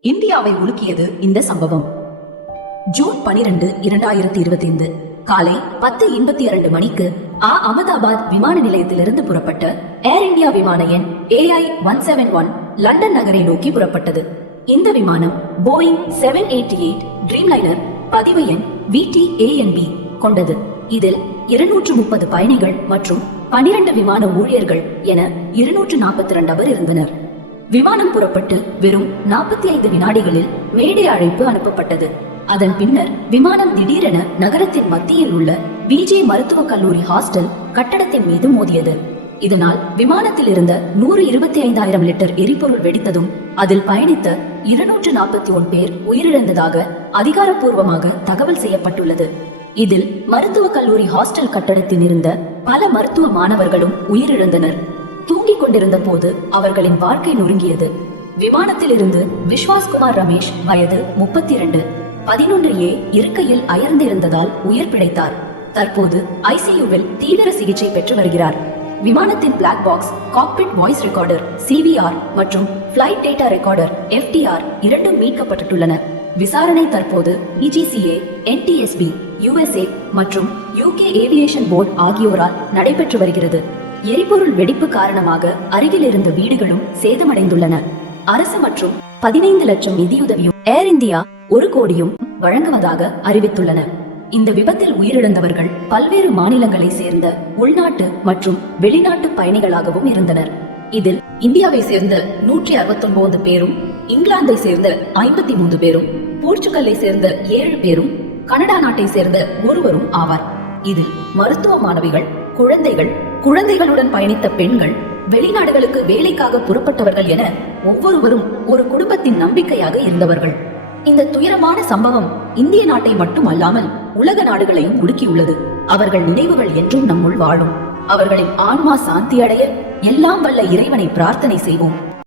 இந்தியாவை உலுக்கியது இந்த சம்பவம். ஜூன் பனிரெண்டு இரண்டாயிரத்தி இருபத்தி ஐந்து காலை பத்து எண்பத்தி இரண்டு மணிக்கு ஆ அகமதாபாத் விமான நிலையத்திலிருந்து புறப்பட்ட ஏர் இந்தியா விமான எண் AI one seven one London நகரை நோக்கி புறப்பட்டது. இந்த விமானம் Boeing seven eighty eight Dreamliner பதிவு எண் விடி ஏஎன்பி கொண்டது. இதில் இருநூற்று முப்பது பயணிகள் மற்றும் பனிரெண்டு விமான ஊழியர்கள் என இருநூற்று நாற்பத்தி இரண்டு நபர் இருந்தனர். விமானம் புறப்பட்டு வெறும் நாற்பத்தி ஐந்து வினாடிகளில் மேடை அழைப்பு அனுப்பப்பட்டது. அதன் பின்னர் விமானம் திடீரென நகரத்தின் மத்தியில் உள்ள விஜே மருத்துவக் கல்லூரி ஹாஸ்டல் கட்டடத்தின் மீது மோதியது. இதனால் விமானத்தில் இருந்த நூறு இருபத்தி ஐந்தாயிரம் லிட்டர் எரிபொருள் வெடித்ததும் அதில் பயணித்த இருநூற்று நாற்பத்தி ஒன் பேர் உயிரிழந்ததாக அதிகாரப்பூர்வமாக தகவல் செய்யப்பட்டுள்ளது. இதில் மருத்துவக் கல்லூரி ஹாஸ்டல் கட்டடத்தில் இருந்த பல மருத்துவ மாணவர்களும் உயிரிழந்தனர். தூங்கிக் கொண்டிருந்த போது அவர்களின் வாழ்க்கை நொறுங்கியது. விமானத்தில் இருந்து விஸ்வாஸ்குமார் ரமேஷ் வயது முப்பத்தி இரண்டு பதினொன்று ஏ இருக்கையில் அயர்ந்திருந்ததால் உயிர் பிழைத்தார். தற்போது ஐசியூவில் தீவிர சிகிச்சை பெற்று வருகிறார். விமானத்தின் black box cockpit voice recorder CVR மற்றும் பிளைட் டேட்டா ரெக்கார்டர் எஃப்டிஆர் இரண்டும் மீட்கப்பட்டுள்ளன. விசாரணை தற்போது இஜிசிஏ என்டிஎஸ்பி யுஎஸ்ஏ மற்றும் யூகே ஏவியேஷன் போர்டு ஆகியோரால் நடைபெற்று வருகிறது. எரிபொருள் வெடிப்பு காரணமாக அருகில் இருந்த வீடுகளும் சேதமடைந்துள்ளன. அரசு மற்றும் பதினைந்து லட்சம் நிதியுதவியும் ஏர் இந்தியா ஒரு கோடியும் வழங்குவதாக அறிவித்துள்ளன. இந்த விபத்தில் உயிரிழந்தவர்கள் பல்வேறு மாநிலங்களை சேர்ந்த உள்நாட்டு மற்றும் வெளிநாட்டு பயணிகளாகவும் இருந்தனர். இதில் இந்தியாவை சேர்ந்த நூற்றி அறுபத்தொன்பது பேரும் இங்கிலாந்தை சேர்ந்த ஐம்பத்தி மூன்று பேரும் போர்ச்சுகலை சேர்ந்த ஏழு பேரும் கனடா நாட்டை சேர்ந்த ஒருவரும் ஆவார். இதில் மருத்துவ மாணவிகள் குழந்தைகள் குழந்தைகளுடன் பயணித்த பெண்கள் வெளிநாடுகளுக்கு வேலைக்காக புறப்பட்டவர்கள் என ஒவ்வொருவரும் ஒரு குடும்பத்தின் நம்பிக்கையாக இருந்தவர்கள். இந்த துயரமான சம்பவம் இந்திய நாட்டை மட்டும் அல்லாமல் உலக நாடுகளையும் உலுக்கியுள்ளது. அவர்கள் நினைவுகள் என்றும் நம்முள் வாழும். அவர்களின் ஆன்மா சாந்தி அடைய எல்லாம் வல்ல இறைவனை பிரார்த்தனை செய்வோம்.